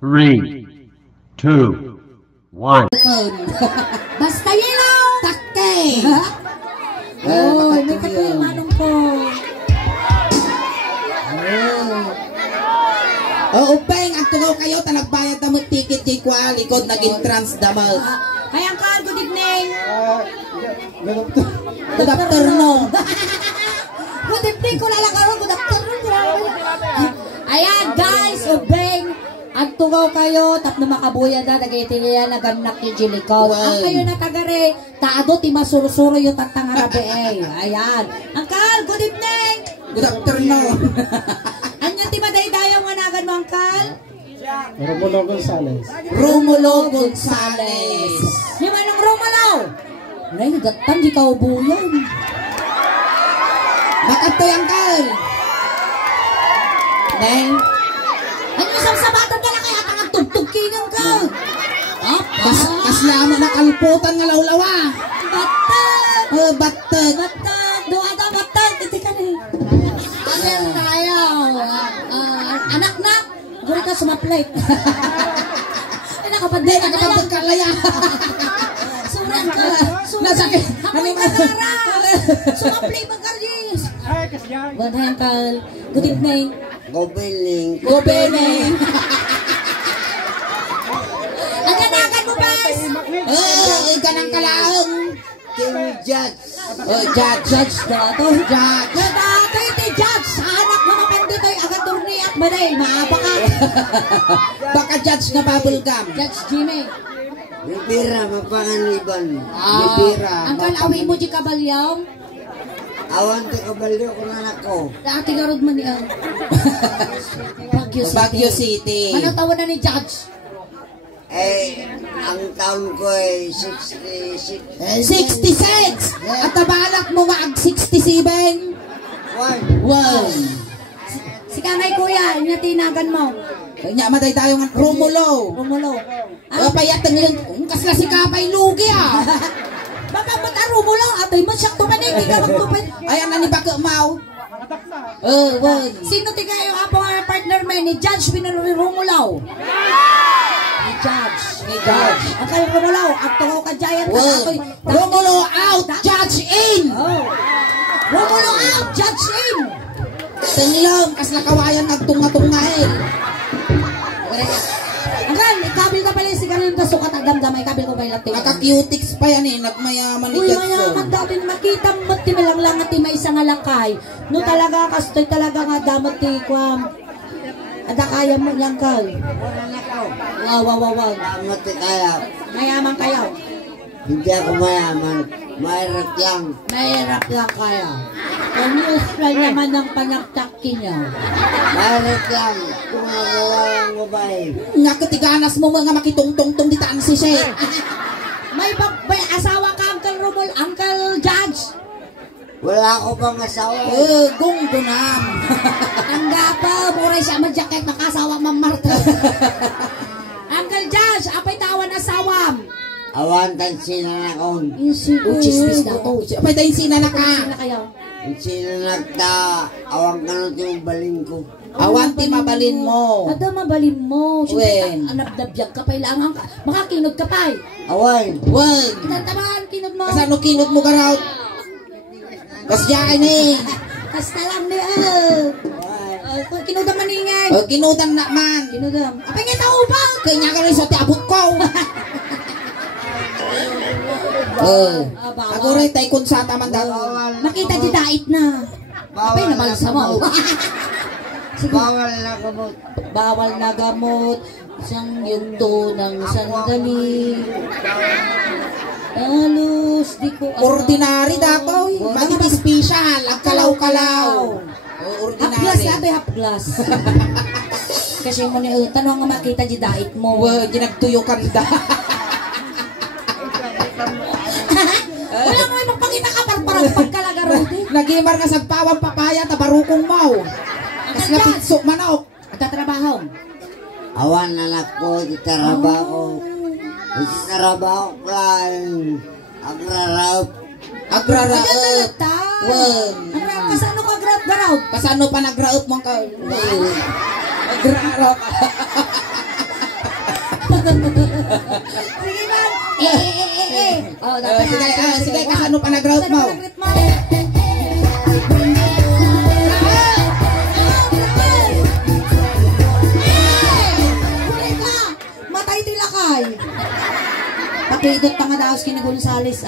3, 2, 1. Basta yelo! Takke! Oh, may katuloy manong ko. Oo, Peng, ang tugaw kayo, talagbayad na mo ticket kay kwa, likod naging trans damag. Kaya ka, good evening. Good afternoon. Good evening ko lang karon, good afternoon. Ayan guys, ubeng. Ang tugaw kayo, tap na makabuya na, nag-itingiyan, naganak yung jilikaw. Ang kayo na tagare, taado, timasurusuro yung tatangarabe eh. Ayan. Angkal, good evening. Good afternoon. Anya timaday-dayaw nga nagan mo, Angkal? Romulo Gonzales. Romulo Gonzales. Yung anong Romulo? Nay, gatan, di ka ubuyan. Makatoy ang kal. Nay. Ano isang sabatang ka na kaya tangang tugtugkingan ka? Kas naman nakalputan nga lawlawa. Batag! Batag. Batag! Doa na batag! Iti ka na. Ayan tayo. Anak na, guri ka sumaplay. Ay, nakapadlay na kaya. Nakapagod ka laya. Surang ka. Nasakit. Hamoy ka kara. Sumaplay magalis. Banhayan ka. Good evening. Gobeling. Ang ganagan mo, Bas? Ganang kalaong. King Judge. Judge dato. Judge. Dato iti judge. Anak mo mapandito ay agaturni at maday. Maapa ka. Baka judge nga bubble gum. Judge Jimmy. Bibira, mapanganiban. Bibira. Ang kalawi mo di kabalyaw. Awan ti kabalyo kung anak ko. Dati garod man niya. Baguio City. Anong taon na ni Judge? Ang taon ko ay 66. 66! At nabalak mo nga ang 67? Wow! Si kanay kuya, inatinagan mo. Kanya matay tayo nga Romulo. Payat ang ilang kasla si Kapay Lugi Baka ba't Romulo? Atoy mo siya tumanig, hindi ka magtupad. Ayan na ni Baka Mau. Sino tiga yung apong partner mo ni Judge Pinaruri Romulo? Ni Judge. Ang kayo Romulo, ang tungo ka giant. Romulo out, Judge in! Romulo out, Judge in! Tinglam, kas nakawayan nagtunga-tungahin. Angkan, ikabil ka pala yung sigarilyo na sukat ang damdamay, ikabil ko pa yung latin. Naka-cutics pa yan nagmayaman ni Uy, Judge. mayaman dati makita mo ti lang at ti may isang alakay. No talaga kastoy talaga nga damat ti kwam. Ada kaya mo niyang kal. Wow. Damat ti kaya. Mayaman kayo. Hindi ako mayaman. Mahirap lang. Mahirap lang kaya. Unusual naman ang panagtakin niya. Mahirap lang. Kung magawa ang babae. Nga katiganas mo mga makitungtong-tong di taan si Shet. May asawa ka, Uncle Romul, Uncle Judge. Wala ko pang asawa. Gunggunam. Ang gapa, muray siya mag-jacket, makasawa Ma'am Marta. Uncle Judge, apay tawan asawam. Awantan sila na kon. Chismis na to. Apay tayo sinana ka. Sino kayo? Sila nagta. Awang ka na yung baling ko. Awanti mabalin mo. Ada mabalin mo. Wen. Anabdabyag ka pa, ilangan ka. Makakinod ka pa. Awan. Wen. Tantamaan, kinod mo. Kasano kinod mo garaw? Kasyain eh. Kasta lang ni kinudam maningay. Kinudam na man. Kinudam. Apay nga tao ba? Kanya ka rin sa tiabot ko. Ako rin tayo kung sa taman daw. Makita di dait na. Apay na balsa mo. Bawal na gamot. Bawal na gamot. Isang yunto ng sandali. Alos, di ko Ordinary dato. Mga special. Ang kalaw-kalaw. Hapglas na ito, hapglas. Kasi mo ni tanong nga makita di dait mo. Ginagtuyo kanda. Wala mo yung magpangita ka parang pagkalagaro. Nagimar nga sa pawang papaya tabarukong mau. Kas nga pitso manok. Tatrabaho. Awan anak ko, itaraba ko. Itaraba ko lang. Agraraw. Agraraot. Kasano ka grab-garaw? Kasano pa nagraot mong ka? Agraraot. Sige na. Oh, dapat Sige, kasano pa nag-route mo? Matay tilakay. Pakidot pa nga daos kina Gonzales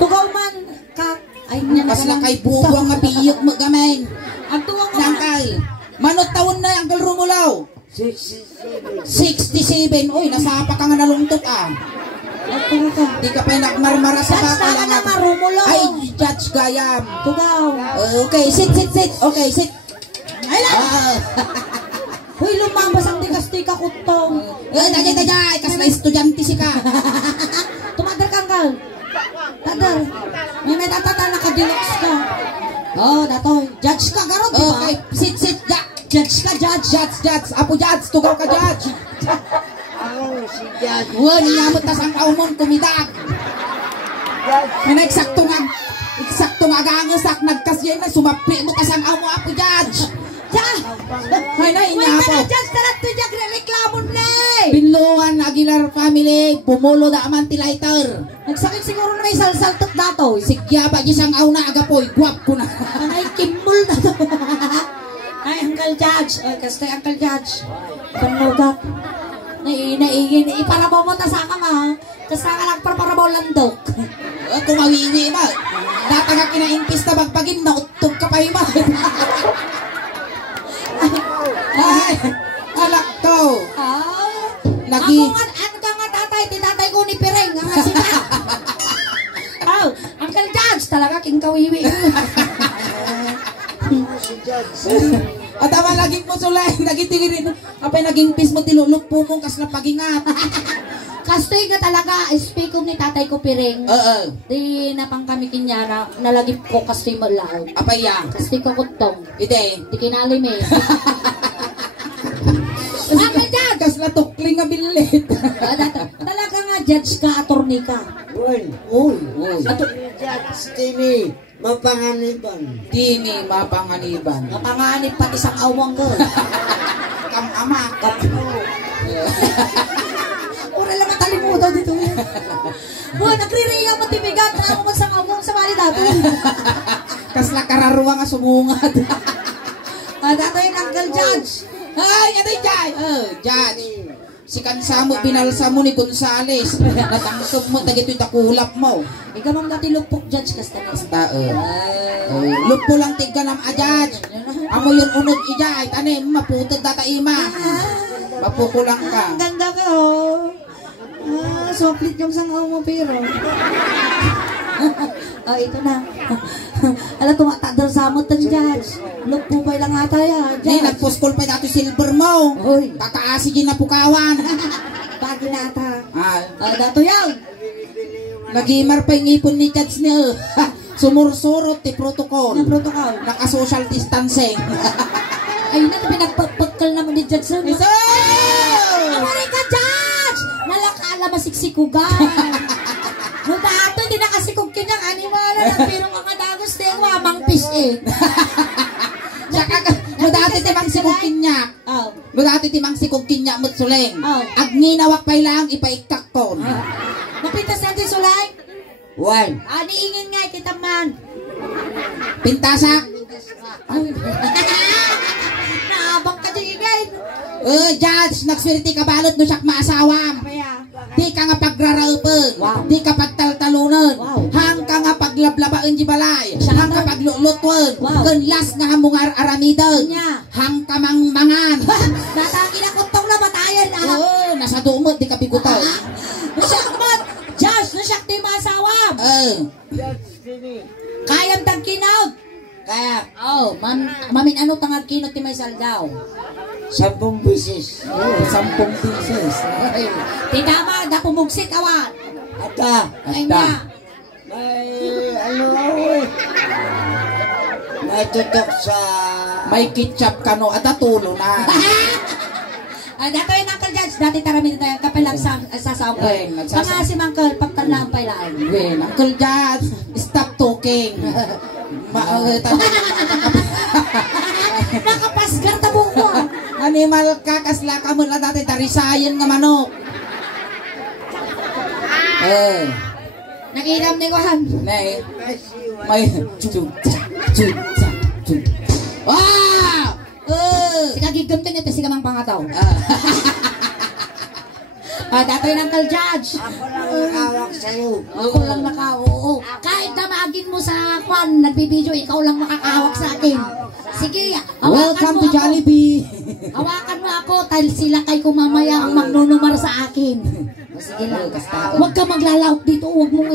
Tugaw man ka. Ay, Mas na kay buwang mabiyok mo gamen. Ang tuwang mo. Nangkay. Manot taon na Uncle Romulaw. 67. Uy, nasapa ka nga nalungtot Ang tuwang ka. Di ka pa nagmarmara sa Judge baka na Marumo. Ay, Judge Gayam. Tugaw. Okay, sit. Okay, sit. Ay lang. Uy, lumabas ang tikas-tika kutong. Dagay, kas na estudyante si ka. Tumadar kang kal. Tadar. May tatata nakadilox ka. Oh, datoy. Judge ka garo, di ba? Okay, sit. Judge ka, judge. Judge. Apo Judge, tugaw ka Judge. Ako si Judge. Wala, niyamot tas ang kaumon kumidag. May eksakto nga agangasak nagkasyan na sumapli mo tas ang amo Apo Judge. Hay na Wait inyapo. na, judge. Tarat to dyan, reklamo na Binluan Aguilar family, bumulo da aman ti lighter. Nagsakit siguro na may salsaltot dato. Sigya ba gisang auna agapoy, guwap ko na. Ay, kimul na to. Ay, Uncle Judge. Ay, kasi Uncle Judge. Panugat. Iparabaw mo ta sa kama. Kasi ka lang parabaw landok. Kumawiwi ba? Datang kinaimpis na bagpagin na utog ka pa hima. Ay, alak to. Lagi. Ako nga, ano ka nga tatay? Tinatay ko ni Pireng. Ang asika. Oh, Uncle Judge. Talaga king kawiwi. Si Judge. At tama laging mo sulay, nagitingin apay naging pis mo tilulok po mong kas na pagingat. Kastoy nga talaga, speak ni tatay ko Pireng. Di napang kami kinyara, nalagip ko kastoy mo lao. Apay ya. Kastoy ko kutong. Ide. Di kinalim eh. Uncle Judge! Kas na tukling nga bilit. Talaga nga, judge ka, attorney ka. Uy. Uy. Judge TV. Mapanganiban. Dini mapanganiban. Napanganib pati isang awang ko. Kam ama. Ura lang matalimutan dito. Buwan, nagririya mo timigat na ako sa awang sa mali dati. Kas na kararuwa nga sumungat. Dato yung Uncle Judge. Ay, aday Judge. Judge. Si kansamo binalsa mo ni Gonzales. Natangkap mo dagito takulap mo. Ikaw mang dati lupok Judge kastanes. Lupo lang tigganam a Judge. Amo yun unod ijay. Tanim maputod data ima. Mapukulang ka. Ang ganda ka oh. Soplit yung sangaw mo pero. Oh, ito na. Alam, tumatadal sa amot ng Judge. Lupupay lang ata yan. Di, nagpuskol pa dati silver mo. Hoy. Kakaasi din na pukawan. Pagi na ata. Dato yan. Nagimar pa yung ipon ni Judge niya. Sumursurot ti protocol. Ang protocol. Naka-social distancing. Ayun na, pinagpagpagkal naman ni Judge sir. Iso! Amari ka, Judge! Nalakala masiksikugan. No dato, hindi nakasikog kinang animal na pero mga dagos na yung wamang fish eh. No dati timang sikugkin niya. No dati timang sikugkin niya mo't suleng. Agninawak pa lang ipaikak ko. Napintas natin sulay? One. Ani ingin nga, kita man. Pintasak. Naabang ka dyan ingin. Judge, nagswerte ka balot no siyak maasawam. Di ka nga pagraraupan. Wow. Di ka pagtaltalunan. Wow. Hang ka nga paglablabain di balay. Hang ka paglulutwan. Wow. Kunlas nga mong aramidan. Nya. Hang ka mangmangan. Natangin ang kuntong na batayan Nasa dumot di ka bigutan. Nasakmat! Josh, nasak di masawam. Kayang tagkinaw. Kaya, Mamin ano tangag kinot ti may salgaw? 10 beses. 10 pieces. Tinama, da pumugsit awan. Ata. Ay nga. May tutok sa... May ketchup ka no at atulo na. Dato yung Uncle Judge, dati tarami na tayo kapalang sa saway. Mga si Mangkal, pagtanlaan pa ilaan. Well, Uncle Judge, stop talking. Nakapasgar tabo ko. Animal ka kasla ka mo na dati tarisayan nga manok. Nakiram ni Kuhan. Nay. May Wow! Sikagigam niya ito, sigamang pangataw. Datoy ng Judge. Ako lang nakawak sa'yo. Ako lang nakao. Kahit damagin mo sa kwan, nagbibideo, ikaw lang makakahawak sa akin. Sige, Welcome to Jollibee. Hawakan mo ako, dahil sila kay kumamaya ang magnunumar sa akin. Sige lang, huwag ka maglalawak dito, huwag mong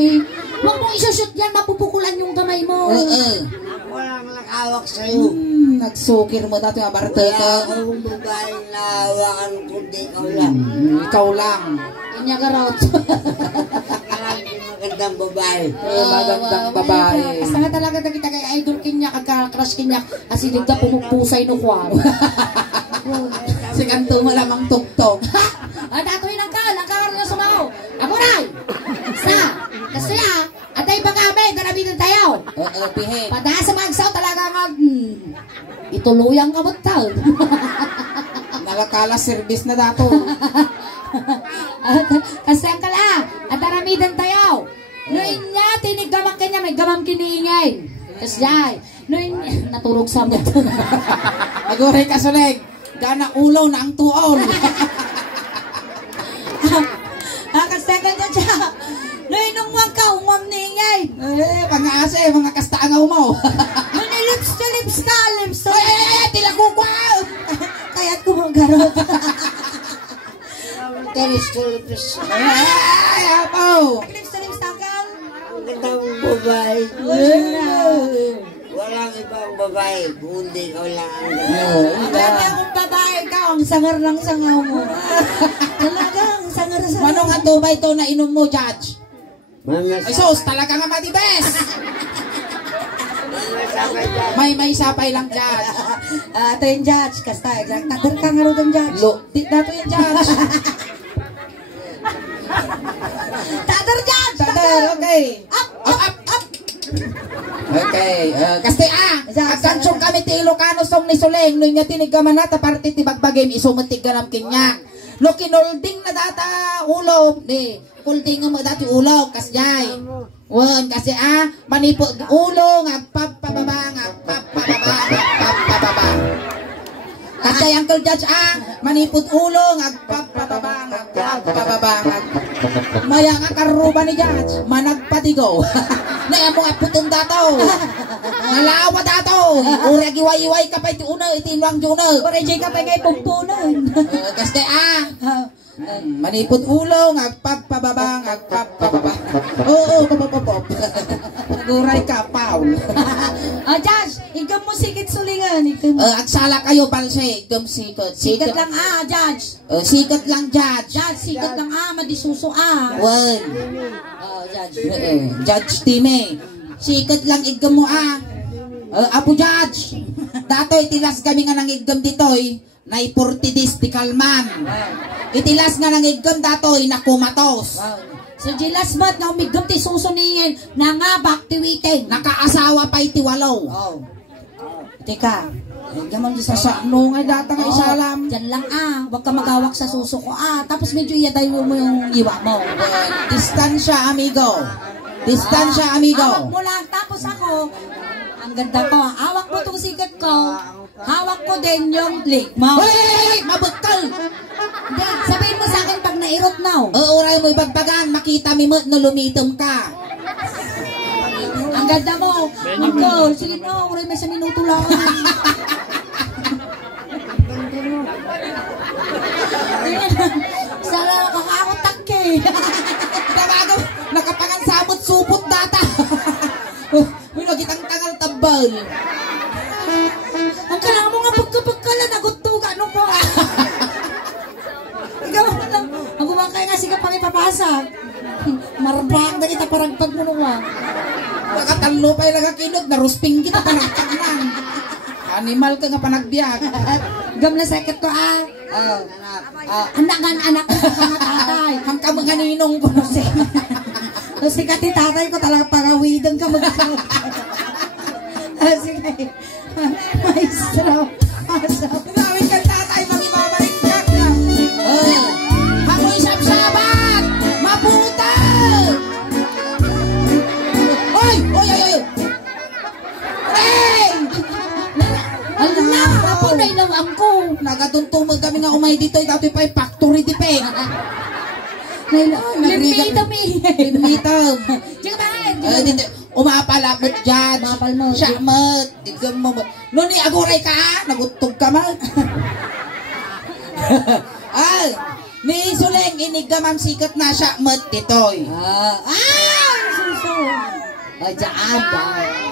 isushoot yan, mapupukulan yung kamay mo. Ako lang nakawak sa'yo. Nagsukir mo dati nga Wala Barteta. akong babae na hawakan kundi ikaw lang. Ikaw lang. Kanya garot. Nakalang yung magandang babae. Magandang babae. Basta nga talaga na kita kay idol kinyak, kagka-crush kinyak, asilig ka pumupusay no kwan. Si kanto mo lamang tuktok. Datoy ng nakaroon na sumaw. Ako ray! Kasi atay ba kami, darabitan tayo. Pihe. Pada sa magsaw talaga nga, ituluyang ka taon. Nalakala service na dato. Kasi ang kala, at daramidan tayo. Noon niya, tiniggamang kanya, may gamang kiniingay. Kasi yay, noon naturog sa mga. Aguray ka suleg. Gana ulaw na ang tuon. Kasi ang kanya siya, noon nung ka, umam niingay. Mga ase, mga kastaangaw mo. Noon lips to lips ka, lips to Tila kukwaw. kaya't kumagarot. Talis-talis. Ay, apo. Lips to lips takal. Ang gandang babae. Walang ibang babae kundi ikaw lang ang ganda. Marami akong babae ka, ang sangar ng sangaw mo. Talaga, ang sangar sa Manong nga ba ito na inom mo, Judge? Mga Ay, sos, talaga nga matibes. sabay dyan. May sapay lang, Judge. Ito yung Judge, kasta, exact. Tadur ka nga rin yung Judge. Dato yung Judge. Tadur Judge! Tader, okay. Up! Up. Okay, kasi agkansong kami ti Ilocano song ni Suleng, no niya tinigaman na, taparte ti bagbagim, isumatig ka ng kinyak. No kinolding na data ulo, kulding mo dati ulo, kasjay. Wan, kasi manipod ulo, ngagpapababa. Kasi Uncle Judge, manipod ulo, ngagpapababa. Maya nga karuba ni Judge, managpatigo. Na mo nga putong dato. Nalawa dato. Ura giway-iway ka pa iti una, itinwang juna. Ore, Jay ka pa ngay pumpunan. Kasi manipot ulo, ngagpapababa. Oo, papapapop. Naguray ka, Paul. Judge, igam mo sikit sulingan. Agsala kayo, balse. Igam sikat. Sikat lang Judge. Sikat lang, Judge. Judge, sikat lang madisuso Wan. Judge. Judge Time. Sikat lang igam mo Apo Judge. Datoy tilas kami nga nang igam ditoy. Nay 40 days di kalman. Itilas nga nang igam datoy na kumatos. So jilas mat na umigam ti susunihin na nga baktiwiting. Nakaasawa pa iti walaw. Teka, gaman di sa Sasano nga data nga isalam. Diyan lang wag ka magawak sa suso ko tapos medyo iyaday mo yung iwa mo. Distansya, amigo. Distansya, amigo. Hawak mo lang, tapos ako, ang ganda ko, hawak mo tong sikat ko, hawak ko din yung leg mo. Hey! Mabukal! Hindi, sabihin mo sa akin pag nairot na. Uuray mo ibagbagan, makita mi mo na lumitom ka. Ang ganda mo. Uncle, sige na, uray may sa minuto lang. Sana nakakakutak eh. Tabago, nakapangan samot supot data. Uy, nagitang tangal tabal. Ang kailangan mo nga pagkapagkala, naguttuga, ano ko Ikaw lang, ang gumakay nga siga pang ipapasa. Marabak na kita parang pagmunuwa. Nakatalo pa yung nagakinod, narusping kita panagtag lang. Animal ka nga panagbiyak. Gam na sakit ko anak ko mga tatay. Ang kamang ninong ko na siya. Tapos si kati tatay ko talaga pangawidan ka mag-isap. Sige. Maestro. Gawin ka tatay, mag-ibabalik ka. Hamoy sabsabat! Maputan! Hey! Ala, ako na ilawang ko. Nagatuntumag kami nga umay dito. Dito pa yung factory di pe. Limito mi. Limito. Diyan ba? Dito. Umapalapit dyan. Umapal mo. Siyamat. Tigam mo. Nuni, aguray ka ha? Nagutog ka man. Ay, ni Suleng, inigamang sikat na siyamat ditoy. Suso. Diyan.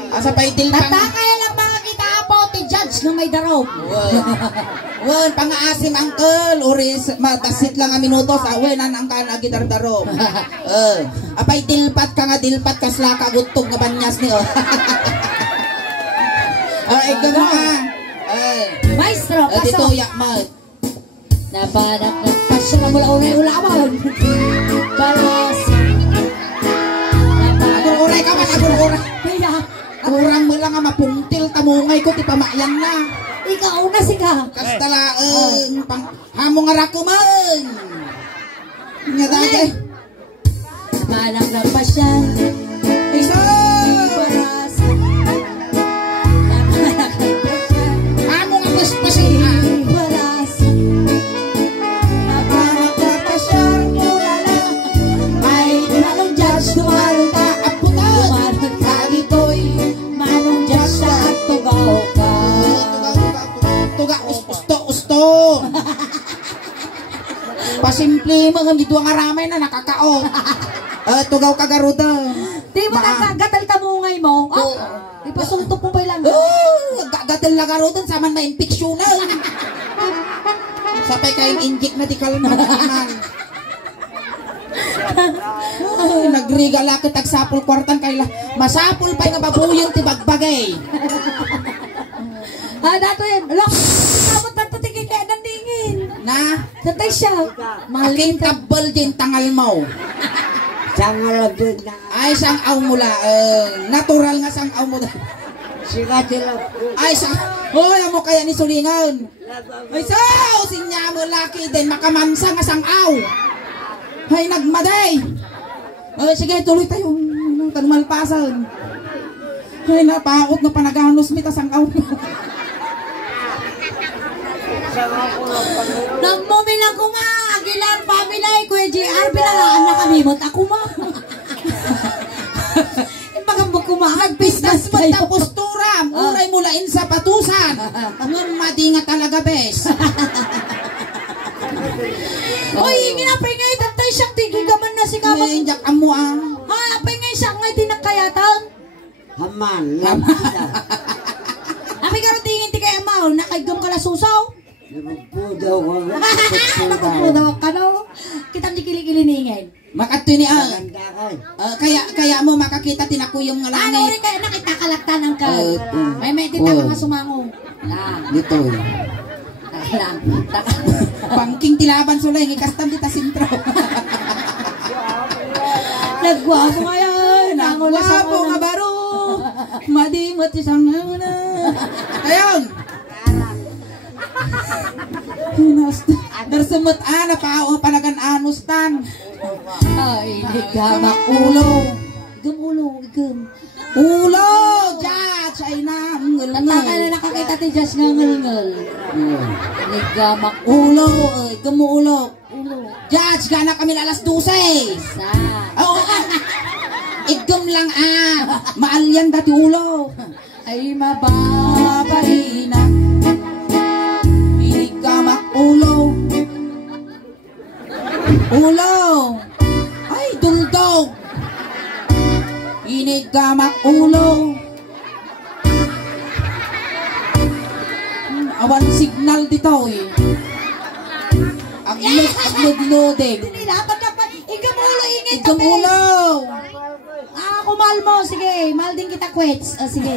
Asa pa itil pang... Tatakaya lang mga kita po, ti judge na may darog. Wen, pang-aasim angkel, oris, matasit lang ang minutos, awen, ang kan agidardaro. Apay dilpat ka nga, dilpat ka sila kagutog nga banyas ni, ikaw nga. Maestro, Dito, pasok. yakmat. Napanak ng pasyon na mula ulay-ulaman. Balas. Agur-uray ka man, agur-uray. Kaya, Kurang mo lang nga mapungtil, tamungay ko, ti pamayan na. ikaw na sika. Kastalaang, hamong arak ko man. Nga dagay. Napanak ng pasyon. Isa! Balas. Napanak ng pasyon. Hamong ang paspasin ha. Balas. Napanak na pasyon, murala. Ay, Manong judge, tumarong ka. apunan. Tumarong ka. Dito'y Manong judge na at tugaw ka. tuga usto. Pasimple mo ng dito ang aramay na nakakaon. Tugaw ka garuda. Di mo nagagatal tamungay mo. Ipasuntok mo ba lang? Gagatil na garuda saman na infeksyon na. Sapay kayong inject na di kalmanan. Nagrigala ka tagsapol kwartan kay masapol pa nga babuyong ti bagbagay. Dato yan. Alak, kamot na tutigin kaya nandingin. Na Tatay siya. aking tabal din tangal mo. Sangal din na. Ay sang aw mula natural nga sang aw mo. Sika sila. Ay sang hoy amo kaya ni sulingan. Ay sao sinya mo laki din makamansa nga sang aw. Hay nagmaday. Sige tuloy tayo malpasan. Hay napaot na panaganos mi ta sang aw. Nagmumilang ko ma. Aguilar family. Kuya JR. Binalaan na kami. Mot ako ma. Ipagambog ko ma. Business mo kayo. ta postura. Uray mulain sa patusan. Ngun madi nga talaga bes. Oy, ginapay nga. Tatay siyang tigigaman na si Kabang. Injak amo Ha, apay nga siya nga tinangkayatan. Haman. Lamisa. Apay ka rin tingin ti kaya maul. Nakaigam ka la susaw. Nagpudaw ko. Nakapudawak ka no. Kitang di kilikilingin. Makatoy ni Maganda ka. kaya mo makakita tinakuyong nga Ano langit. rin kaya nakita kalaktan ang ka. May tita Oh. mga sumango. Lang. Dito. Lang. Pangking tilaban sulay ngikastam kita sintro. Nagwapo ngayon. Nagwapo nga baro. Madimot isang na. Ayun. Darsemut napao panagan anustan. Ay, gamak ulo. Igam ulo. Igam. Ulo, judge ay na. Nataka na nakakita ti Josh nga ngal-ngal. Gamak Ulo, igam mo ulo. ulo. Judge, gana kami alas 12. Sa. Oo, igam lang Maalyan dati ulo. Ay mababaina. Inigamak ulo. Ulo. Ay, duldog. Inigamak ulo. Awan signal dito eh. Aglod-lodeg. Dapat ka pa. Igam ulo, ingit ka Igam pa. ulo. Kumal mo. Sige, mahal din kita kwets. Sige.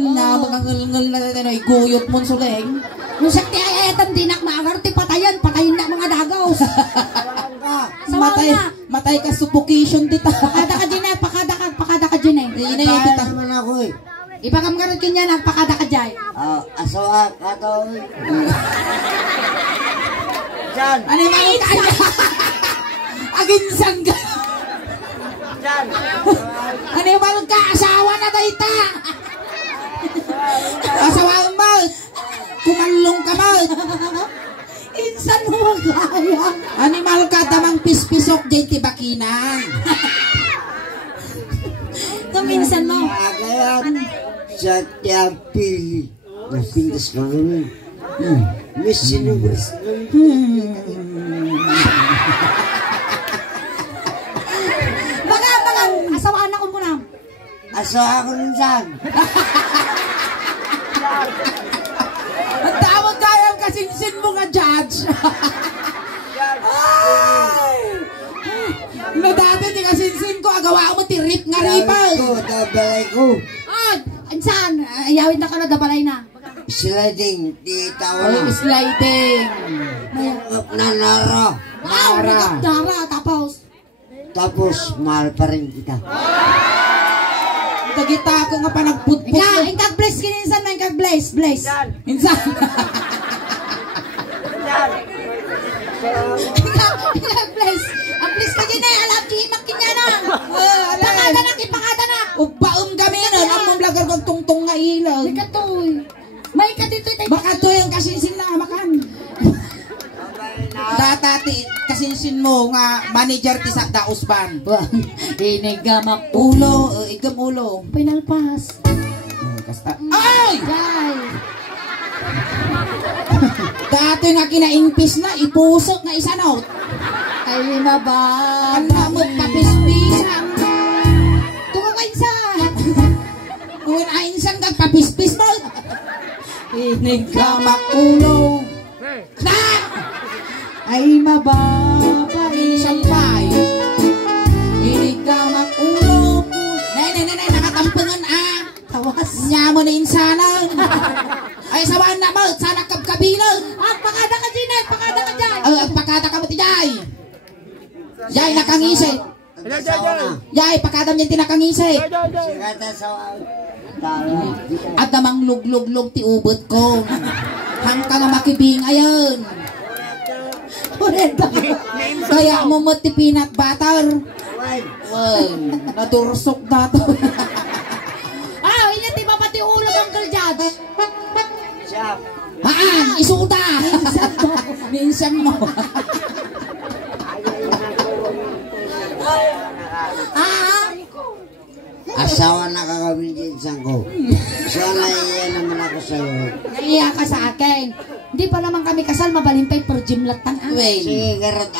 Magangal na tayo. Iguyot mo suleng. Nung sakti ay etan dinak maagar ti patayan na mga dagaw. Matay ka suffocation dito. Pakada ka dyan pakada ka dyan eh. Ina dito. naman ako eh. Ipakamgarot kanya nagpakada ka dyan. Asawa ka to. Diyan. Ano yung mga kanya? Aginsan ka. Ano yung balong ka? Asawa na dayta! Asawa mo! Kumalong ka mo! Insan mo kaya. Animal ka tamang pispisok dyan tibakinan. Kuminsan mo. Kaya sa tiyapi. Napintas ka naman. Miss Universe. Baga, asawaan ako muna. Asawa ko rin saan. Ang tawag kayang kasinsin mo nga, Judge. Ay! No, dati di kasinsin ko, agawa mo tirip nga ripal. Tabalay ko. Ah, saan? Ayawin na ka na, dabalay na. Sliding. Di tawa na. Sliding. Nanara. Wow, nara, tapos. Tapos, mahal pa rin kita. Tagita ko nga pa nagputput. Yeah, ingkag bless kininsan mo, ingkag bless. Minsan. Ingkag bless. Ang bless ka din eh, alam di makinya na. Pakada na, ipakada na. Upaong kami na, namang vlogger kong tungtong nga ilaw. May katoy. May katitoy tayo. Baka to yung kasinsin na makan. Datati, kasinsin mo nga manager ti sa dausban. Inigamak Ulo, igam ulo. pinalpas. Kasta. Ay! Yay. Dati nga kinaimpis na, ipusok nga isa no. Ay maba. Ano mo papispisan. Tungo ka isa. Kung ainsan kang papispis mo. Inigamak Ulo. Na! ay mababay. Sampay. Inigamak ulo. Nay, nakatampungan Tawas. Nya mo na insanan. Ay, sawaan na mo. Sana kabkabilan. Pakada ka din eh. Pakada ka dyan. Pakata ka mo ti Jay. Jay, nakangisit. Asawa na. Jay, pakadam niyan tinakangisit. Sigata sa tala. At namang luglog-log ti ubot ko. Hangka nga makibing ayon. Kaya mo mo ti peanut butter. Well, natursok na to. Ilan di ba pati ulo ng kaljad? Siya. Haan, isuda. Minsan mo. Asawa na kakabili din ko. So, naiya naman ako sa'yo. Naiya ka sa akin. Hindi pa naman kami kasal, mabalimpay per gym latan. Well, Sige, garot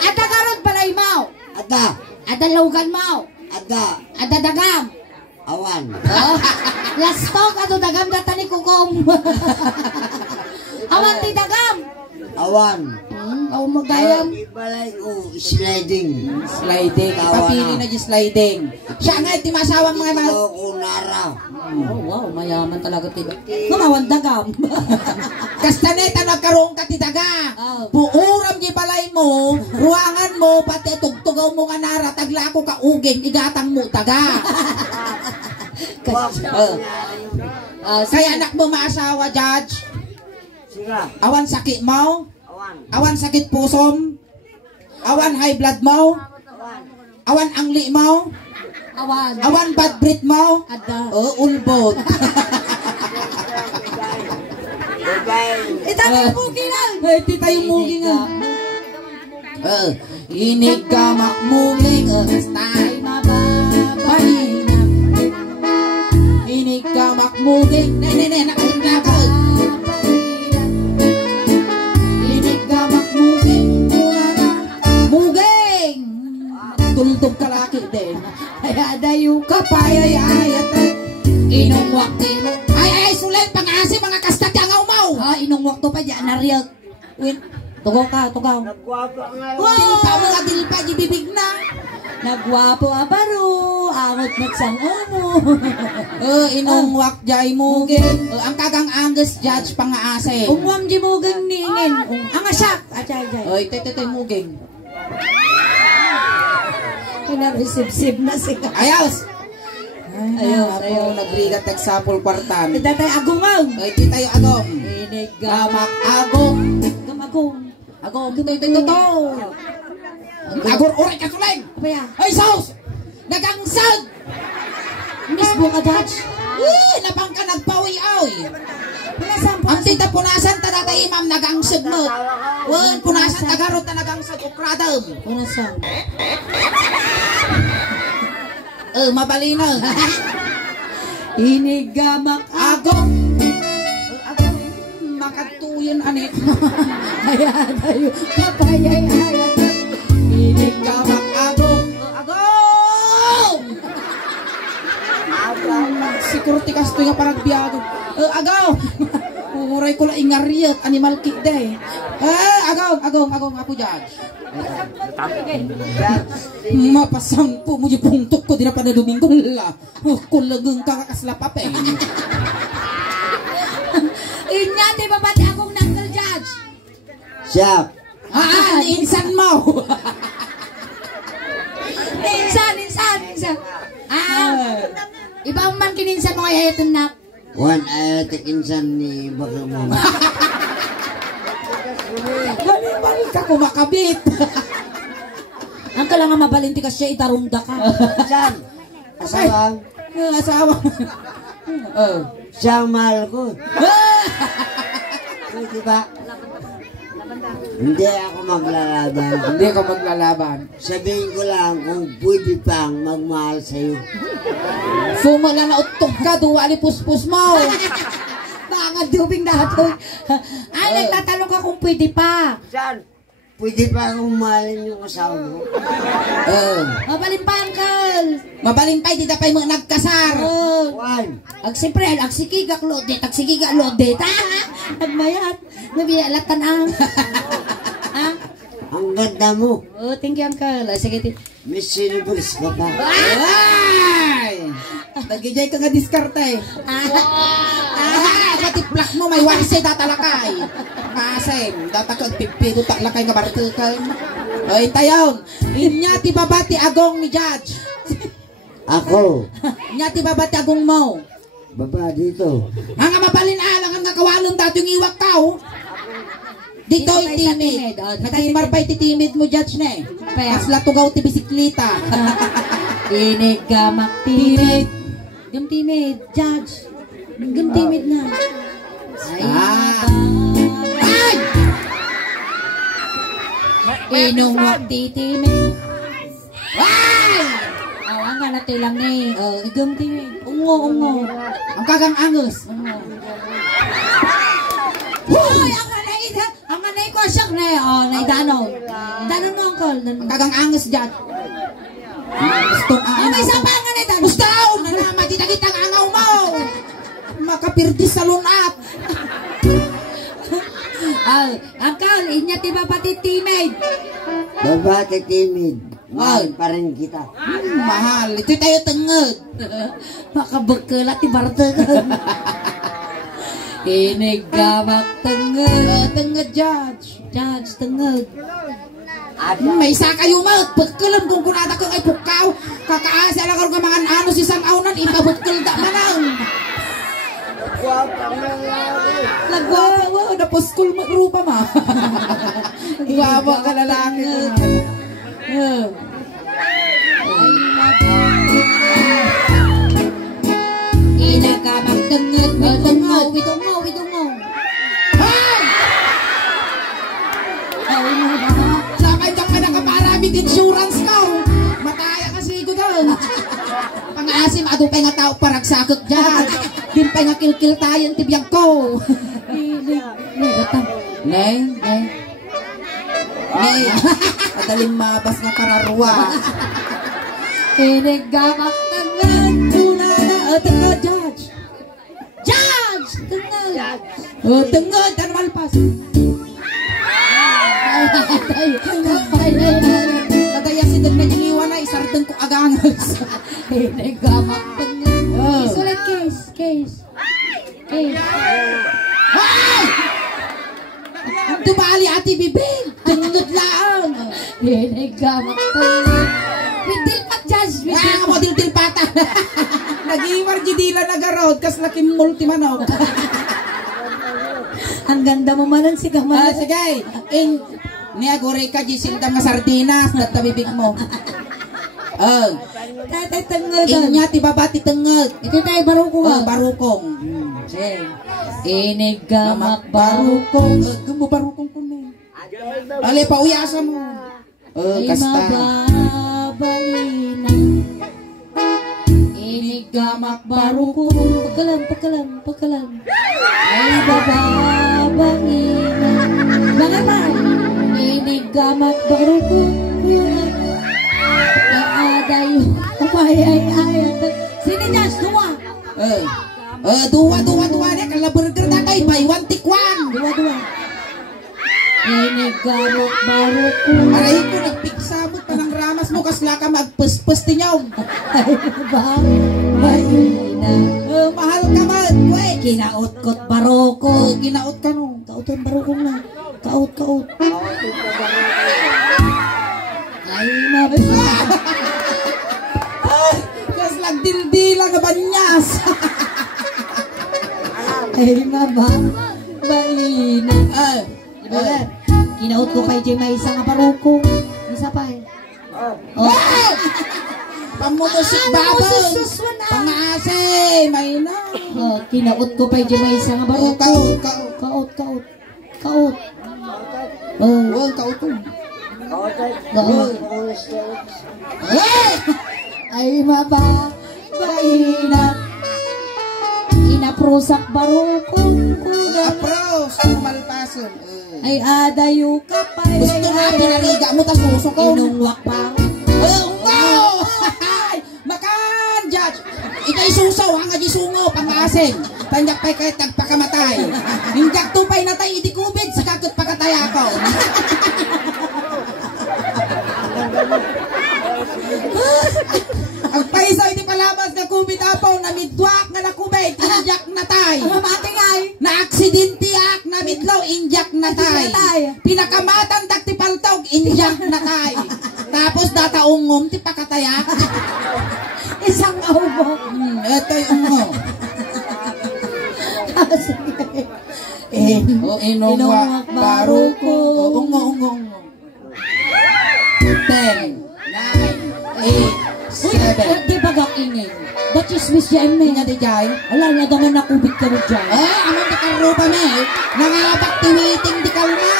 Ada karot balay mo. Ada. Ada laugan mo. Ada. Ada dagam. Awan. Oh, lastok ato dagam data ni kukom. Awan ti dagam. Awan. Aw magayam. Ibalay ko, sliding. sliding. Ipapili na yung sliding. Siya nga, iti masawang mga mga... Ito ko nara. Oh, wow, mayaman talaga ti. Mamawan dagam. Kastaneta nagkaroon ka titaga. Puuram di balay mo, ruangan mo, pati tugtugaw mo nga nara, taglako ka uging, igatang mo taga. Kaya anak mo maasawa, Judge. Sige. Awan sakit mo, Awan. awan sakit pusom, awan high blood mo, awan angli mo, Awan. awan bad breath mo, Ada. ulbot. Ita mo bugi lang. Iti tayo muging nga. Inig ka makmuging, stay mababay na. Inig ka makmuging, nakahimla ka. Inig ka makmuging, muging. Tuldog ka laki din. Ay dayo ka. Kapayayayat, inong wakti. Ay, sulit, pang-asi, mga kastat yang umaw. Inong wakto pa dyan na real. Tugaw ka, tugaw. Nagwapo nga. Dilpa mo nga, dilpa, bibig na. Nagwapo abaro, angot magsang umo. Inong wak jay mugin. Ang kagang Angus Judge pang-aase. Umwam di mo ganingin. Ang asak. Achay, achay. Oy, tay muging. Kinarisip-sip na siya. Ayos! Ayos, ayos. Nagrigat nagsapol kwartan. Tatay agungag. Oy, titayo agong. Inig Gamak agong. gamagong. Agong, ito. Agor, oray ka suling! Apa ya? Ay, saus! Nagangsag! Misbo ka, Judge. Napang ka nagpawi-awi. Punasan, Ang tita punasan talaga imam nagangsag mo. Punasan tagarot na nagangsag ukradam. Punasan. Mabalinaw. Inigamak Agong. Makatuyon anik. Ayan, tayo. Kapayay, ayan. Inigamak agong. Agong! Security kasto nga parang biyado. Agaw! Umuray ko lang ingariyot, animal kick day. Agong, ako Judge. Mapasangpo mo yung pungtok ko, di na pa na Domingo la. Kulagang kakakaslapap eh. Inya, di ba ba't akong nanggal, Judge? Siya. Insan mo! Insan. Iba man kininsan mo kaya ito nak. Wan ay tekinsan ni baka mo. Balik ka kumakabit. Ang kailangan mabalinti ka siya, itarunda ka. Saan? Asawa. Asawa. Siya ang mahal ko. Diba? Hindi ako maglalaban. Hindi ka maglalaban. Sabihin ko lang kung pwede pang magmahal sa'yo. Sumala na utog ka, duwali puspus mo. Mga dubing na ito. Nagtatanong ka kung pwede pa. Saan? Pwede pa akong mahalin yung asawa mo. Mabalin pa, Uncle. Mabaling pa'y di na pa'y mga nagkasar. Wan. Siyempre, agsikigak lodet, agsikigak lodet. Nagmayat. Nabiyalatan ang. Ang ganda mo. Oh, thank you, Uncle. Sige, Miss Universe ka pa. Ay! Nagijay ka nga diskarte eh. Pati plak mo may warisay tatalakay. Kasi, datakot pipido taklakay nga bartukay. Ay, tayon. Inyati babati agong ni Judge. Ako. Inyati babati agong mo. Baba dito. Ang mabalin alang ang nakawalong dato yung iwak tao. Dito Dito tayo sa itimid. timid. Oh, Nagimar pa ititimid mo, Judge na eh. Paya. Mas latugaw ti bisikleta. Inigamak timid. Yung timid, Judge. Yung timid na. Ay, Ay! inungwak titimid. Ay! Ang nga natin lang na eh. Igam timid. Ungo. Ang kagang angus. Hoy, ang anay ko siyak na eh. Oh, naidanaw. Danon mo, Uncle. Ang kagang angus, Judge. Gustong May isa pa ang anay danon. Gustaw! Nanaman, kita ang angaw mo! Makapirtis sa lunap! Uncle, inya tiba pati timid. Baba timid. Mahal pa rin kita. Mahal, ito tayo tengod. Makabagkala ti bartagan. Inigamak tengod. Tengod, Judge. Judge, tengod. May isa kayo mo, pagkalam kung kunata kang ay pukaw. Kakaasa lang ka mga ano si Sang Aunan, ipabukal da manang. Nagwawa, napuskul magrupa ma. Gwawa ka lalaki. Inigamak tengod. Witong mo. Sakay ka pa nakaparamid insurance ka. Mataya kasi ko doon. Pang-asim, adupay nga tao paragsakot dyan. Dimpay nga kilkil tayo tibiyang ko. Nay. Madaling mabas nga kararwa. Inigamak tengod. Una na, tengod, Judge. Judge, tengod. Tengod, dan malpas. Kadaya si Deng na yung iwan na, isardeng ko agangas. Inigamak tengod. Sulit case. Ay! Dumali ati bibig. Tengod lang. Inigamak tengod. Widil pat, Judge. Ang mo dil pata. Nag-iwar gidila nagarod, kas laking multimanok. Ang ganda mo manan si Kamal. Sige, Niya gore ka gisindang nga sardinas dat tabibig mo. Tatay tengod. Inya ti babati tengod. Ito tayo barukong. Barukong. Inigamak barukong. Kamu barukong ko na. Ale pa uyasa mo. Ay Kasta. mababaina. Inigamak barukong. Pagkalam. Ay bababaina. Mga ba? Inigamak barukong. Kuyungan. Adayo. Ay. Sini Jas, dua. Dua niya kala burger na kay buy one take one. Dua. Inigamak barukong. Aray ko nagpiksabot pa ng ramas mo kasla ka magpus-pus tinyaw. Ay bababaina. Mahal ka man, wait. Kinaot-kot barukong. Ginaot ka no. Kautan barukong na. Kaut. Ay mababa. Kas lagdildila nga banyas. Ay mababaina. Kinaot ko pa yung may isa nga barukong. Isa pa eh. Oh. Pamumusik babon. Suswan na. Pangase, may na. Oh, kinaot ko pa yung may isa nga barukong. Kaut. Wow, kauto. Ay mababaina. Inaprusak barukong kuda. Apros, malpason. Ay adayo ka pa. Gusto nga pinaliga mo tas puso ko. Inungwak pa. No! Makan, Judge! Ikay susaw, ang aji sungo, pangasing. Tanjak pa'y kahit nagpakamatay. Hinjak tupay na tayo, hindi kubid, sa kakot pakatay ako. Ang paisa, hindi palabas na kubid apaw, namidwak na nakubid, injak na tayo. Mamati nga eh. Na-aksidentiak, namidlaw, injak na tayo. Pinakamatan, dakti paltog, injak na tayo. Tapos dataungom, ti pakatayak. Isang aubo. Ito yung ungo. Inungwak baruko. Ungo. 10, 9, 8, 7. Di ba gakingin? That is Miss Jaime. Nga di jay. Wala na daman nakubit ka rin dyan. Amang di karupa na eh. Nangabak tiwiting di kalma.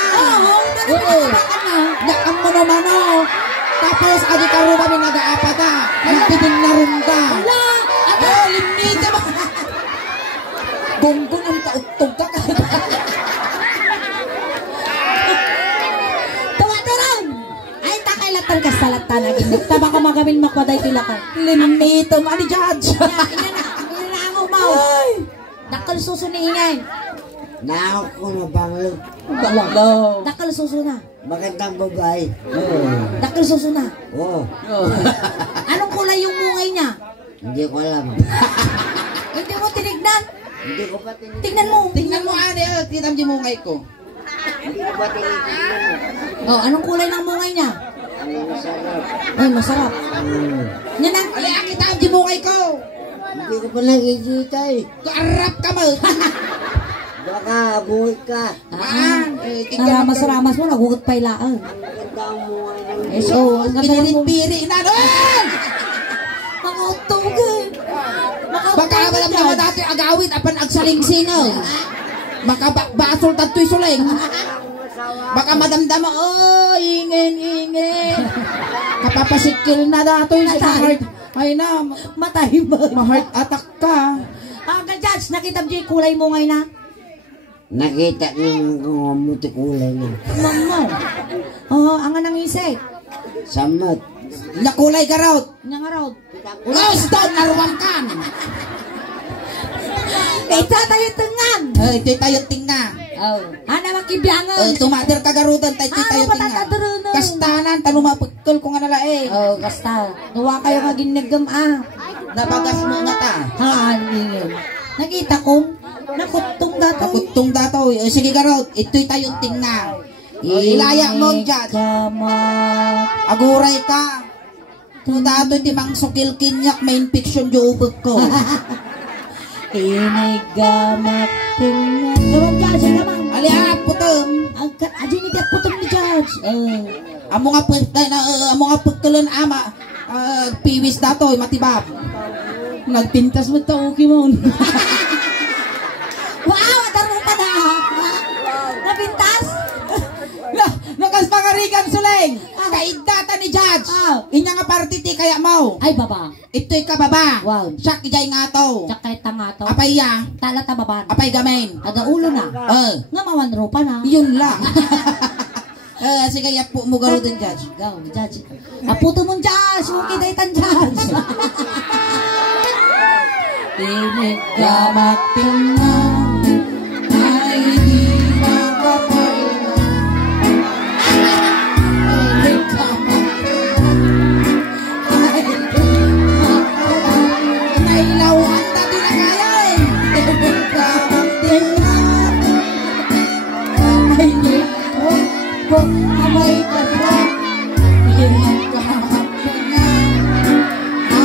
Oo. Yakam mo naman o. Tapos adi karupa may nag-aapat na. Nagpiting na rumda. Limnita mo. Gonggong ang tautog ka. Tuwa-turan! Ay, takailatan ka sa lata na ginit. Taba ka magamin makwaday tila ka. Limnita mo. Ani judge. Inanangaw mo. Dakal suso ni ingay. Naako ko na banglo. Hello. Dakal suso na. Magandang babae. Dakal suso na. Oo. Anong kulay yung mungay niya? Hindi ko alam. Hindi mo tinignan. Hindi ko pa tinitingnan. Tignan mo. Tingnan mo ane. Titam di mungay ko. Hindi ko pa tinitingnan. Oh, anong kulay ng mungay niya? Ang masarap. Ay, masarap. Yan ang... Ali, akitam di mungay ko. Hindi ko pa nakikita eh. Kaarap ka mo. Baka buhay ka. Naramas-ramas mo, nagugot pa ilaan. Ang ganda ang mukha ng Eh, so, ang ganda mo. Pinirit-piri na doon. Mga utugan. Baka alam naman natin agawin apan agsaling-singaw. Baka basol tato'y suling. Baka madamdama, oh, ingin. Kapapasikil na dato'y sa heart. Ay na, Matay mo. ma-heart attack ka. Judge, nakita mo yung kulay mo ngayon na? Nakita niyo kung amuti kulay niya. Mama. Oh, ang anang isay. Samat. Nakulay ka raw. Nga nga raw. Close down, naruwang kan. Ito tayo tungan. Ito'y tayo tinga. Oh. Ano makibiyangan? Tumatir ka garutan, tayo tayo tinga. patatarunan? Kastanan, tanong mapagkol ko nga nala eh. Oh, basta. Nuwa kayo nga ginagam Napagas mo nga ta. Hanin. Nakita ko, nakutong dato. Nakutong dato. Sige garot, ito'y tayong tingna. Ilaya mo dyan. Aguray ka. Kung dato timang sukil kinyak, may infection yung ubag ko. Inigamak tingnan. Tawag dyan siya naman. Ali, putom. Aji ni tiyak putong ni dyan. Judge. Amo nga pagkalan ama, piwis dato, matibab. Nagpintas mo ito, okay mo. Wow, adaro pa na. Napintas? Nakas pangarigan suleng. Kaidata ni Judge. Inya nga partiti kaya mo. Ay, baba. Ito'y kababa. Wow. Siya kijay nga to. Tsaka tanga to. Apay ya. Tala tababan. Apay gamen. Ada ulo na. Nga mawanro pa na. Yun lang. Sige, yapo mo garo din, Judge. Go, Judge. Aputo mong Judge. Okay, daytan Judge. Tinig gamak tingnan ay di makapailan. Tinig gamak tingnan ay di makapailan. Nailawan dati na kaya eh. Tinig gamak tingnan ay di makapailan. Tinig gamak tingnan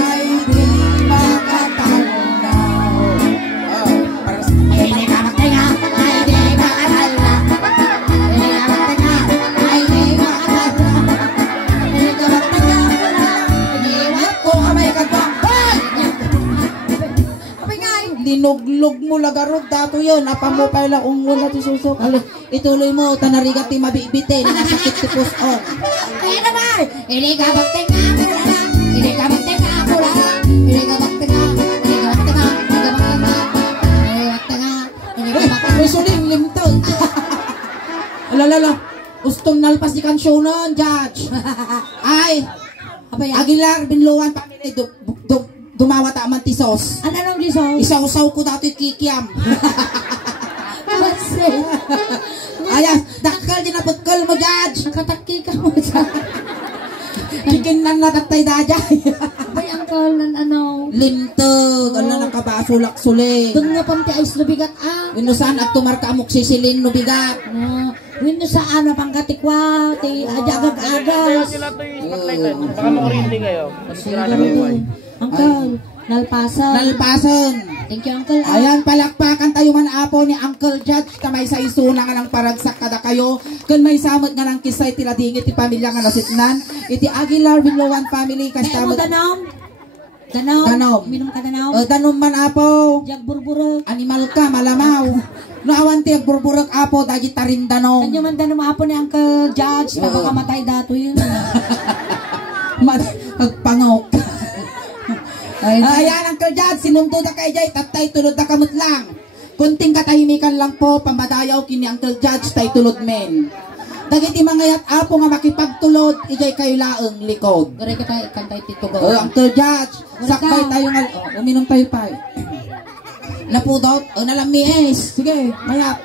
ay di makapailan. Dinuglog mo lagarod dato yun. Apa mo pa lang ungol na tisusok. Ituloy mo, tanarigat ti mabibitin. Nasakit ti puson. Kaya naman, hindi ka magtinga ako lang. Hindi ka magtinga ako lang. Hindi ka magtinga. Hindi ka magtinga. Hindi ka magtinga. Hindi ka magtinga. Hindi ka magtinga. May suling limtol. Alalala. Gustong nalpas di kansyonan, Judge. Ay, Aguilar, Binluan, pamilya, dumawat aman ti sos. Ano nang gisaw? Isaw-saw ko dati kikiam. Kasi, Ayan, dakal din na pagkal mo, Judge. nakatakki ka mo sa... Kikin na natatay dajay. May angkol ng ano. Lintog, ano nang kabasulak suling. Doon nga pang ti ice lubigat Inusan at tumarka amok sisilin no bigat. Wino sa ano pang katikwa. Ti ajagag-agas. Baka makurindi kayo. Angkol, nalpasan. Nalpasan. Thank you, Uncle. Ayan, palakpakan tayo man apo ni Uncle Judge. Kamay sa isuna nga lang paragsak kada kayo. Kung may samot nga lang kisay tiladingit ti pamilya nga nasitnan. Iti Aguilar Binloan family. Kaya mo danom? Danom? Danom. Minum ka danom? Danom man apo. Jag burburog. Animal ka, malamaw. Naawan ti agburburok apo, dagi tarin danom. Kanyo man danom apo ni Uncle Judge. Napakamatay dato yun. Agpangok. Ayan, Uncle Judge, sinunto na kay Jay, tatay tulod na kamot lang. Kunting katahimikan lang po, pambadayaw kini Uncle Judge, tay tulod men. Dagiti mga yat apo nga makipagtulod, ijay kayo laeng likod. Gari kita ikantay tito go. Uncle Judge, sakbay tayo nga, uminom tayo pa. Napudot, nalamies, sige, mayat.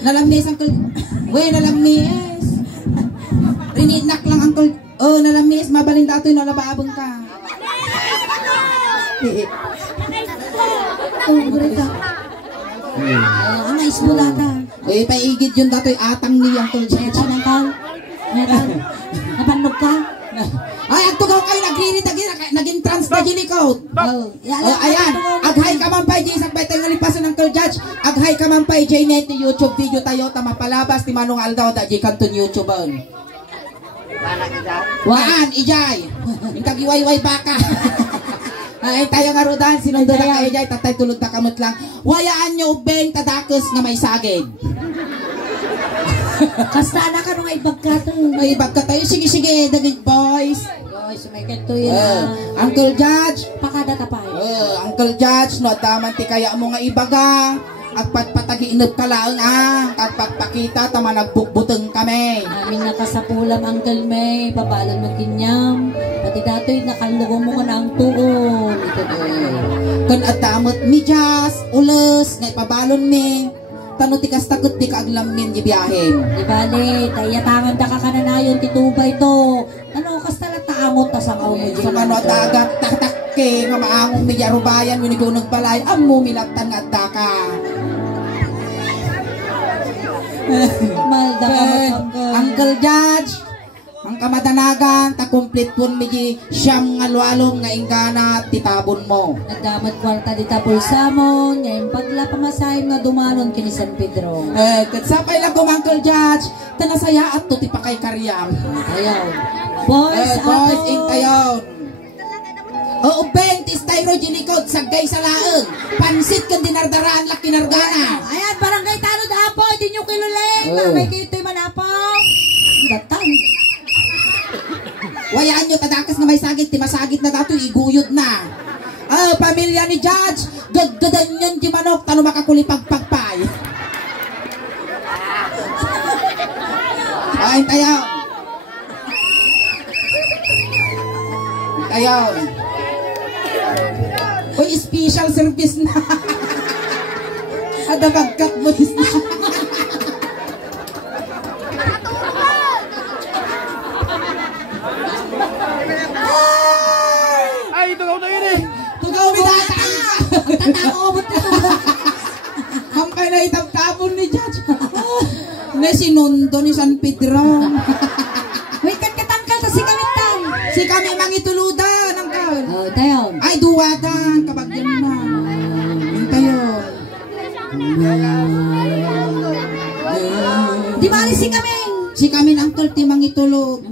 Nalamies, Uncle, nalamies. Rininak lang, Uncle, nalamies, mabalin dato yung nalabaabang ka. Gari ka. Ang isbo data. Paigid yun dato'y atang ni Uncle Judge. Metal, Uncle. Metal. Napanog ka? Ay, agtugaw kayo, naging trans na ginikot. Ayan, aghay ka man pa, Jay, sakbay tayo ngalipasan ng Uncle Judge. Aghay ka man pa, Jay, net ni YouTube video tayo, tamapalabas, ti Manong Aldaw, da, Jay, kanton YouTube. Waan, ijay. Yung kagiwayway baka. Ay, tayo nga rodan, sinundo na kayo, Jay, tatay tulod na kamot lang. Wayaan nyo, beng, tadakos nga may sagid. Kasta na ka nung ibag ka to. May ibag ka tayo, sige, dagig boys. Boys, may ganito yan. Uncle Judge, Pakada ka pa. Uncle Judge, no, taman ti kaya mo nga ibaga. At patpatagi-inip ka lang, at pagpakita, tama nagbukbuteng kami. Aming nakasapulam, Uncle May, pabalon magkinyam. Pati dato'y nakalugong mo ka na ang tuon. Ito doon. Kung at damot mi Jas, ulos, na ipabalon mi. Tano ti kastagot di kaaglamin di biyahin. Di bale, tayatangan da ka kananayon, titubay to. Ano, kasta lang taangot, tasangaw mo dyan. So kano at agad, taktakke, nga maangong mi yarubayan, winigaw nagbalay, amo milatan nga at daka. Malda ka mo, Uncle Judge, kamadanagan ta complete pun miji siyam nga lualom nga ingkana titabon mo. Nagdamat kwarta di tapol samon, ngayon pagla pamasahin nga dumanon kini San Pedro. Katsapay lang ko Uncle Judge, tanasaya at to ti pakay karyam. Ayaw. Boys, boys, intayon. Oo, bentis tayo ginikod, sagay sa laeng. Pansit kang dinardaraan laki nargana. Ayan, barangay tanod apo, di nyo kiluleng. May kito'y manapaw. Datang. Wayaan nyo, tadakas na may sagit, timasagit na dato, iguyod na. Pamilya ni Judge, gaggadan yan di manok, tano makakulipagpagpay. Ay, tayo. Tayo. Uy, special service na. Ada bagkat mo na. Ay, tugaw na yun eh. Tugaw mi data. Tataobot na ito. Hampay na itabtabon ni Judge. Na sinundo ni San Pedro. Wait, katangkal to si Kamitang. Si kami mangituludan ang kaon. Oh, tayo. Ay, duwadan. Kabagyan na. Hintayon. Di mali si Kaming. Si kami uncle ti mangitulog.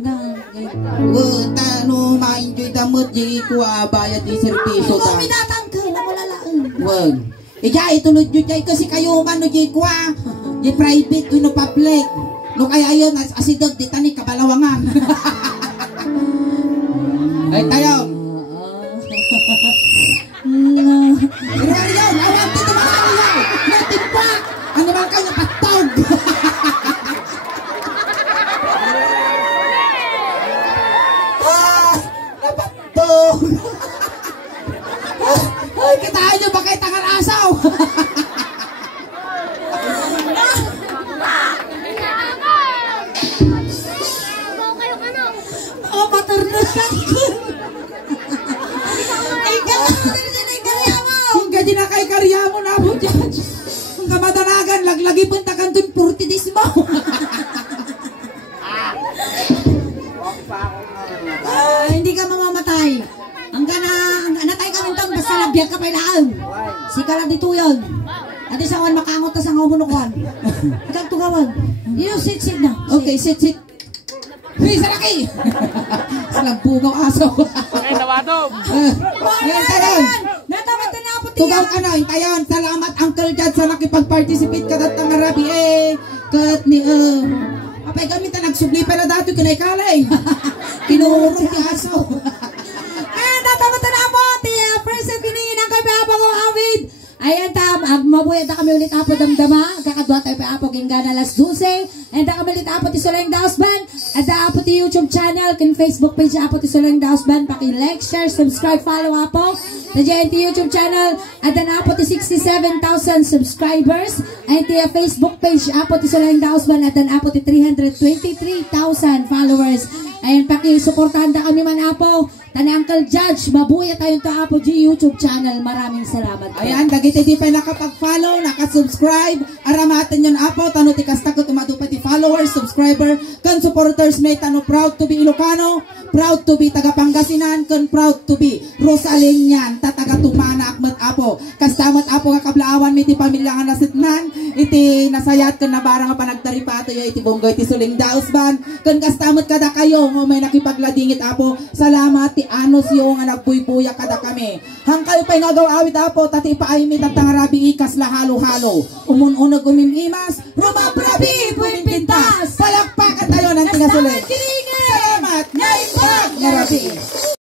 Tano ma-enjoy damot di kuha bayad di servisyo Tugaw ta. mi datangkal, ako lalaang. Wag. Ija itulod jud jay kasi kayo man no di kuha. Di private no public. No kaya ayon asidog di tani kabalawangan. Ay tayo. Pero yun, awag dito mga ayaw. Natigpak. Ano naman kayo napatog. Napatog. Ay, kataan nyo ba kayo tangan asaw? Oh, maturnos ka. Ikaw, Kung gadi na kay karya mo na po, Judge. Kung kamadanagan, laglagi punta kan dun 40 days mo. Hindi ka mamamatay. Ang natay ka nitong basta nabiyag ka pa ilaan. Sika lang dito yun. At isang makangot na sa ngamunukuan. Ikaw tugawan. Yun, sit na. Okay, sit. Hey, saraki! Salang bugaw aso. Okay, nawatom. Ngayon, tayon. Natamat na po Tugaw ka na, tayon. Salamat, Uncle Judge, sa nakipag-participate ka at tangarabi kat ni, apay gamit na nagsubli pala dati ka na ikalay. Kinurong ni aso. Natamat na po. Present piningin ang kami abang o awid. Ayan tam, mabuhay na kami ulit apo damdama. Kakadwa tayo pa apo Gingana alas 12. And kami ulit apo ti Solayang Daos Band. At apo ti YouTube channel, kin Facebook page apo ti Solayang Daos Band. Paki-like, share, subscribe, follow apo. Nandiyan ti YouTube channel. At apo ti 67,000 subscribers. And ti Facebook page apo ti Solayang Daos Band. At apo ti 323,000 followers. Ayan, paki-suportahan na kami man apo. Tani Uncle Judge, mabuhay tayo to apo di YouTube channel. Maraming salamat po. Ayan, dagiti di pa nakapag-follow, nakasubscribe. Aramatan yun apo, tano ti kasta ko tumadupa ti followers, subscriber, kan supporters may tano proud to be Ilocano, proud to be taga Pangasinan, kan proud to be Rosalinian, tataga tumana akmat apo. Kastamat apo nga kablaawan may ti pamilya nga nasitnan, iti nasayat kan nabarang nga panagtaripato yo iti bonggay ti Solayang Daos Band, kan kastamat kada kayo nga may nakipagladingit apo. Salamat ti anos yung nga nagpuy-puya kada kami. Hang kayo pa'y ngagaw-awit apo, tati ipaaymi tatangarabi ikas lahalo-halo. Umun-unag umimimas, rumabrabi, pumimpintas. Palakpakan tayo ng tinasulit. Salamat! Ngayon pa! Ngarabi!